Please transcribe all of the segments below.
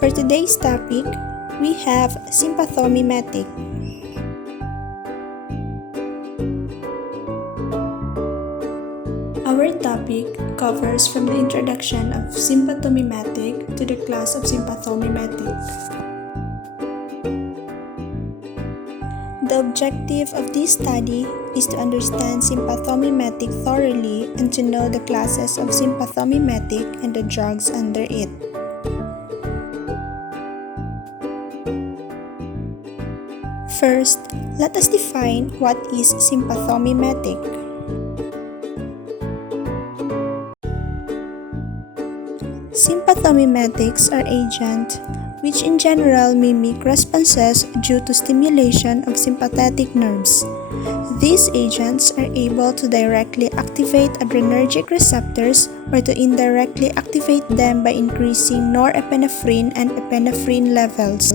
For today's topic, we have sympathomimetic. Our topic covers from the introduction of sympathomimetic to the class of sympathomimetic. The objective of this study is to understand sympathomimetic thoroughly and to know the classes of sympathomimetic and the drugs under it. First, let us define what is sympathomimetic. Sympathomimetics are agents which in general mimic responses due to stimulation of sympathetic nerves. These agents are able to directly activate adrenergic receptors or to indirectly activate them by increasing norepinephrine and epinephrine levels.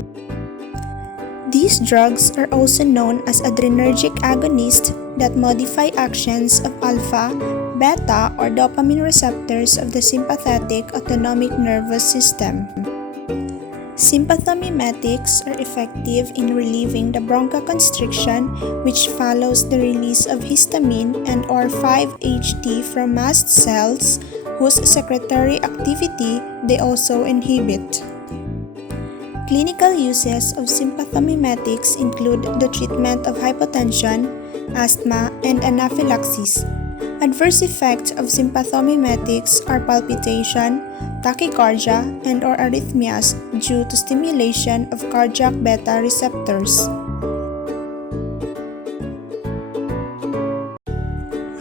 These drugs are also known as adrenergic agonists that modify actions of alpha, beta, or dopamine receptors of the sympathetic autonomic nervous system. Sympathomimetics are effective in relieving the bronchoconstriction which follows the release of histamine and or 5-HT from mast cells whose secretory activity they also inhibit. Clinical uses of sympathomimetics include the treatment of hypotension, asthma, and anaphylaxis. Adverse effects of sympathomimetics are palpitation, tachycardia, and or arrhythmias due to stimulation of cardiac beta receptors.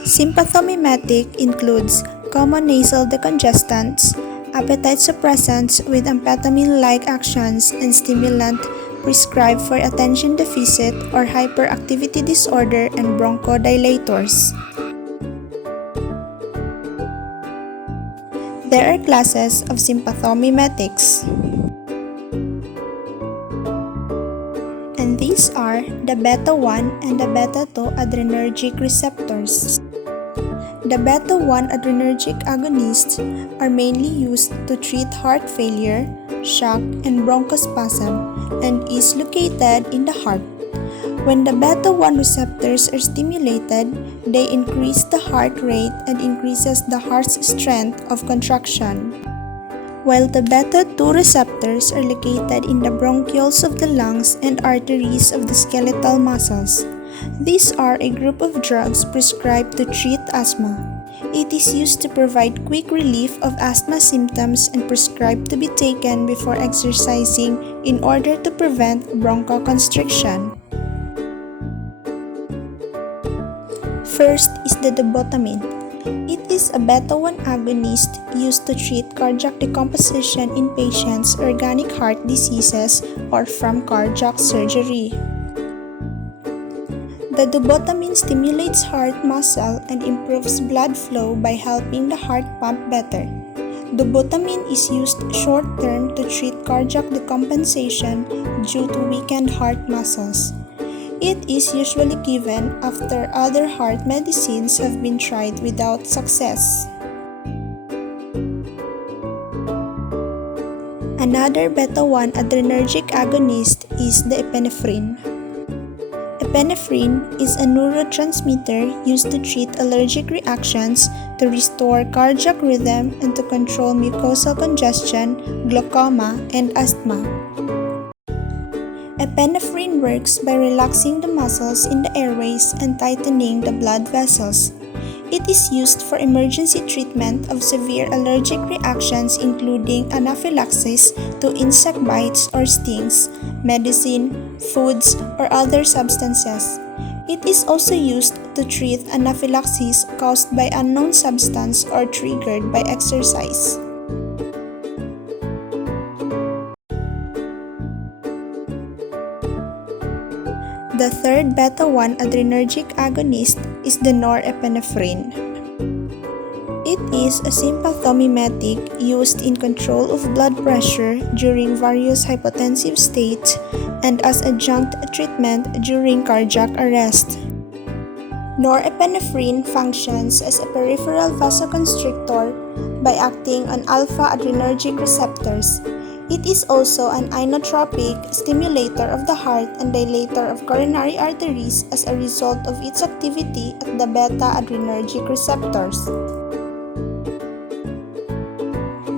Sympathomimetic includes common nasal decongestants, appetite suppressants with amphetamine-like actions, and stimulant prescribed for attention deficit or hyperactivity disorder and bronchodilators. There are classes of sympathomimetics, and these are the beta-1 and the beta-2 adrenergic receptors. The beta-1 adrenergic agonists are mainly used to treat heart failure, shock, and bronchospasm, and is located in the heart. When the beta-1 receptors are stimulated, they increase the heart rate and increases the heart's strength of contraction. While the beta-2 receptors are located in the bronchioles of the lungs and arteries of the skeletal muscles. These are a group of drugs prescribed to treat asthma. It is used to provide quick relief of asthma symptoms and prescribed to be taken before exercising in order to prevent bronchoconstriction. First is the Dobutamine. It is a beta-1 agonist used to treat cardiac decomposition in patients' organic heart diseases or from cardiac surgery. The Dobutamine stimulates heart muscle and improves blood flow by helping the heart pump better. Dobutamine is used short-term to treat cardiac decompensation due to weakened heart muscles. It is usually given after other heart medicines have been tried without success. Another beta-1 adrenergic agonist is the epinephrine. Epinephrine is a neurotransmitter used to treat allergic reactions, to restore cardiac rhythm, and to control mucosal congestion, glaucoma, and asthma. Epinephrine works by relaxing the muscles in the airways and tightening the blood vessels. It is used for emergency treatment of severe allergic reactions including anaphylaxis to insect bites or stings, medicine, foods, or other substances. It is also used to treat anaphylaxis caused by unknown substance or triggered by exercise. The third beta-1 adrenergic agonist is the norepinephrine. It is a sympathomimetic used in control of blood pressure during various hypotensive states and as adjunct treatment during cardiac arrest. Norepinephrine functions as a peripheral vasoconstrictor by acting on alpha-adrenergic receptors. It is also an inotropic stimulator of the heart and dilator of coronary arteries as a result of its activity at the beta-adrenergic receptors.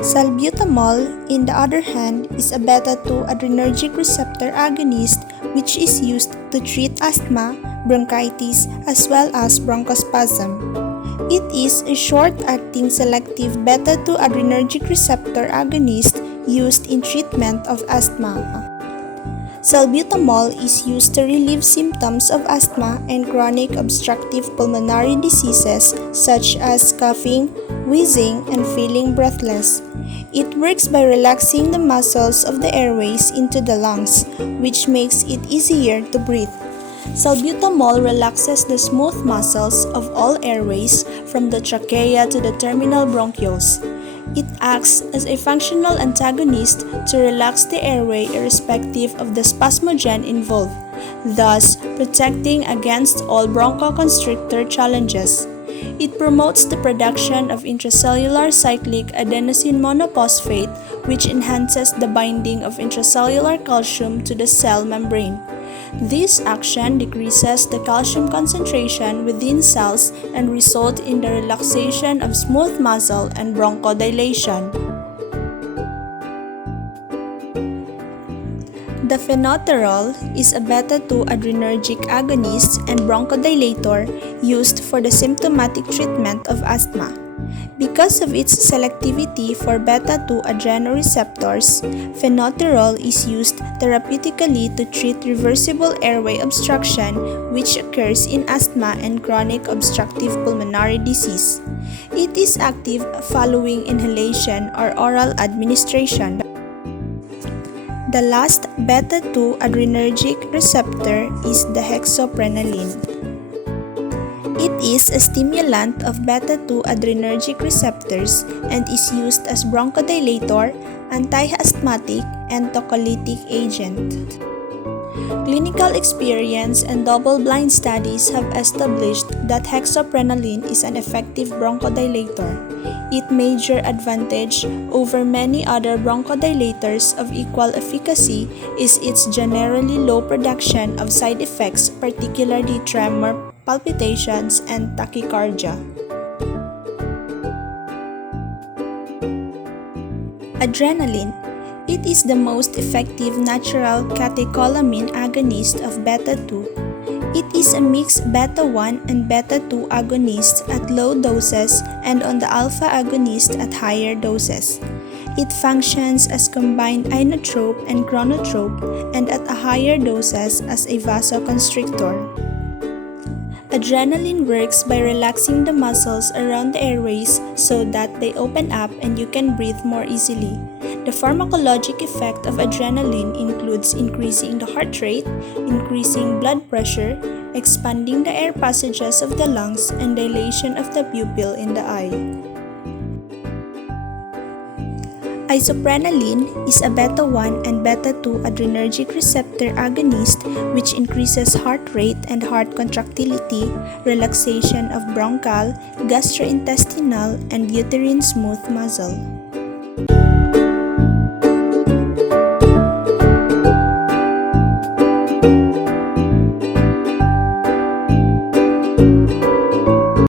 Salbutamol, in the other hand, is a beta-2-adrenergic receptor agonist which is used to treat asthma, bronchitis, as well as bronchospasm. It is a short-acting selective beta-2-adrenergic receptor agonist used in treatment of asthma. Salbutamol is used to relieve symptoms of asthma and chronic obstructive pulmonary diseases such as coughing, wheezing, and feeling breathless. It works by relaxing the muscles of the airways into the lungs, which makes it easier to breathe. Salbutamol relaxes the smooth muscles of all airways from the trachea to the terminal bronchioles. It acts as a functional antagonist to relax the airway irrespective of the spasmogen involved, thus protecting against all bronchoconstrictor challenges. It promotes the production of intracellular cyclic adenosine monophosphate, which enhances the binding of intracellular calcium to the cell membrane. This action decreases the calcium concentration within cells and results in the relaxation of smooth muscle and bronchodilation. The phenterol is a beta-2-adrenergic agonist and bronchodilator used for the symptomatic treatment of asthma. Because of its selectivity for beta-2-adrenoreceptors, phenterol is used therapeutically to treat reversible airway obstruction which occurs in asthma and chronic obstructive pulmonary disease. It is active following inhalation or oral administration. The last beta-2-adrenergic receptor is the hexoprenaline. It is a stimulant of beta-2-adrenergic receptors and is used as bronchodilator, anti-asthmatic, and tocolytic agent. Clinical experience and double-blind studies have established that hexoprenaline is an effective bronchodilator. Its major advantage over many other bronchodilators of equal efficacy is its generally low production of side effects, particularly tremor, palpitations, and tachycardia. Adrenaline. It is the most effective natural catecholamine agonist of beta-2. It is a mixed beta-1 and beta-2 agonist at low doses and on the alpha agonist at higher doses. It functions as combined inotrope and chronotrope and at a higher doses as a vasoconstrictor. Adrenaline works by relaxing the muscles around the airways so that they open up and you can breathe more easily. The pharmacologic effect of adrenaline includes increasing the heart rate, increasing blood pressure, expanding the air passages of the lungs, and dilation of the pupil in the eye. Isoprenaline is a beta-1 and beta-2 adrenergic receptor agonist which increases heart rate and heart contractility, relaxation of bronchial, gastrointestinal, and uterine smooth muscle.